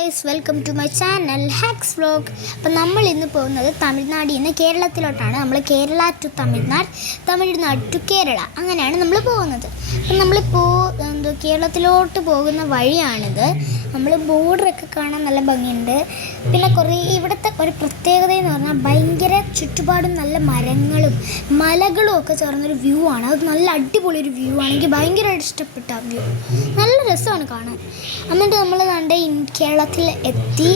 Guys, welcome to my channel hacks vlog. അപ്പം നമ്മൾ ഇന്ന് പോകുന്നത് തമിഴ്നാട്ടിൽ നിന്ന് കേരളത്തിലോട്ടാണ്. നമ്മൾ കേരള ടു തമിഴ്നാട്, തമിഴ്നാട് ടു കേരള, അങ്ങനെയാണ് നമ്മൾ പോകുന്നത്. അപ്പം നമ്മളിപ്പോൾ കേരളത്തിലോട്ട് പോകുന്ന വഴിയാണിത്. നമ്മൾ ബോർഡറൊക്കെ കാണാൻ നല്ല ഭംഗിയുണ്ട്. പിന്നെ കുറേ ഇവിടുത്തെ ഒരു പ്രത്യേകത എന്ന് പറഞ്ഞാൽ ഭയങ്കര ചുറ്റുപാടും നല്ല മരങ്ങളും മലകളും ഒക്കെ ചേർന്നൊരു വ്യൂ ആണ്. അത് നല്ല അടിപൊളി ഒരു വ്യൂ ആണ്. എനിക്ക് ഭയങ്കരമായിട്ട് ഇഷ്ടപ്പെട്ട ആ വ്യൂ. നല്ല രസമാണ് കാണാൻ. എന്നിട്ട് നമ്മൾ കേരളത്തിൽ എത്തി.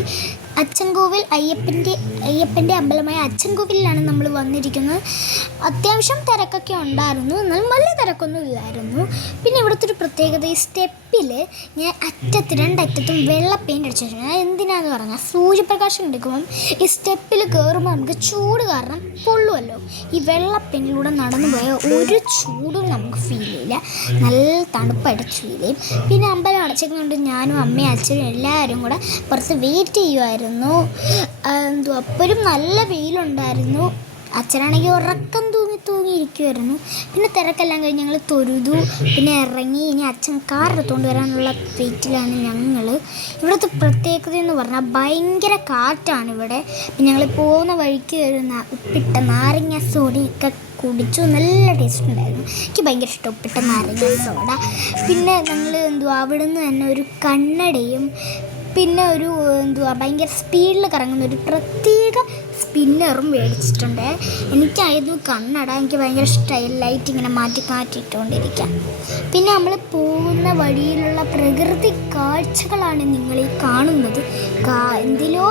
അച്ചൻകോവിൽ അയ്യപ്പൻ്റെ അമ്പലമായ അച്ചൻകോവിലാണ് നമ്മൾ വന്നിരിക്കുന്നത്. അത്യാവശ്യം തിരക്കൊക്കെ ഉണ്ടായിരുന്നു, എന്നാലും വലിയ തിരക്കൊന്നും ഇല്ലായിരുന്നു. പിന്നെ ഇവിടുത്തെ ഒരു പ്രത്യേകത, ഈ സ്റ്റെപ്പിൽ ഞാൻ രണ്ടറ്റത്തും വെള്ള പെയിൻ്റ് അടിച്ചിട്ടുണ്ട്. എന്തിനാന്ന് പറഞ്ഞാൽ സൂര്യപ്രകാശം എടുക്കുമ്പം ഈ സ്റ്റെപ്പിൽ കയറുമ്പോൾ നമുക്ക് ചൂട് കാരണം പൊള്ളുമല്ലോ. ഈ വെള്ള പെയിൻറ്റിലൂടെ നടന്നു പോയാൽ ഒരു ചൂടും നമുക്ക് ഫീൽ ചെയ്യില്ല, നല്ല തണുപ്പായിട്ട് ഫീൽ ചെയ്യും. പിന്നെ അമ്പലം അടച്ചിട്ടുണ്ട്. ഞാനും അമ്മയും അച്ഛനും എല്ലാവരും കൂടെ പുറത്ത് വെയിറ്റ് ചെയ്യുമായിരുന്നു. അപ്പോഴും നല്ല വെയിലുണ്ടായിരുന്നു. അച്ഛനാണെങ്കിൽ ഉറക്കം തൂങ്ങിയിരിക്കുമായിരുന്നു. പിന്നെ തിരക്കെല്ലാം കഴിഞ്ഞ് ഞങ്ങൾ തൊഴുതു, പിന്നെ ഇറങ്ങി. ഇനി അച്ഛൻ കാർ എടുത്തുകൊണ്ട് വരാനുള്ള വെയിറ്റിലാണ് ഞങ്ങൾ. ഇവിടുത്തെ പ്രത്യേകത എന്ന് പറഞ്ഞാൽ ഭയങ്കര കാറ്റാണ് ഇവിടെ. പിന്നെ ഞങ്ങൾ പോകുന്ന വഴിക്ക് ഒരു ഉപ്പിട്ട നാരങ്ങ സോഡയൊക്കെ കുടിച്ചു. നല്ല ടേസ്റ്റ് ഉണ്ടായിരുന്നു. എനിക്ക് ഭയങ്കര ഇഷ്ടം ഉപ്പിട്ട നാരങ്ങ സോഡ. പിന്നെ ഞങ്ങൾ അവിടെ നിന്ന് തന്നെ ഒരു കണ്ണടയും പിന്നെ ഒരു ഭയങ്കര സ്പീഡിൽ കറങ്ങുന്ന ഒരു പ്രത്യേക സ്പിന്നറും മേടിച്ചിട്ടുണ്ട്. എനിക്കായിരുന്നു കണ്ണട. എനിക്ക് ഭയങ്കര ഇഷ്ടമായി ലൈറ്റ് ഇങ്ങനെ മാറ്റിയിട്ടുകൊണ്ടിരിക്കാം. പിന്നെ നമ്മൾ പോകുന്ന വഴിയിലുള്ള പ്രകൃതി കാഴ്ചകളാണ് നിങ്ങളീ കാണുന്നത്. എന്തിലോ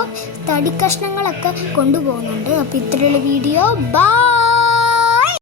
തടി കഷ്ണങ്ങളൊക്കെ കൊണ്ടുപോകുന്നുണ്ട്. അപ്പോൾ ഇത്രയുള്ള വീഡിയോ. ബൈ.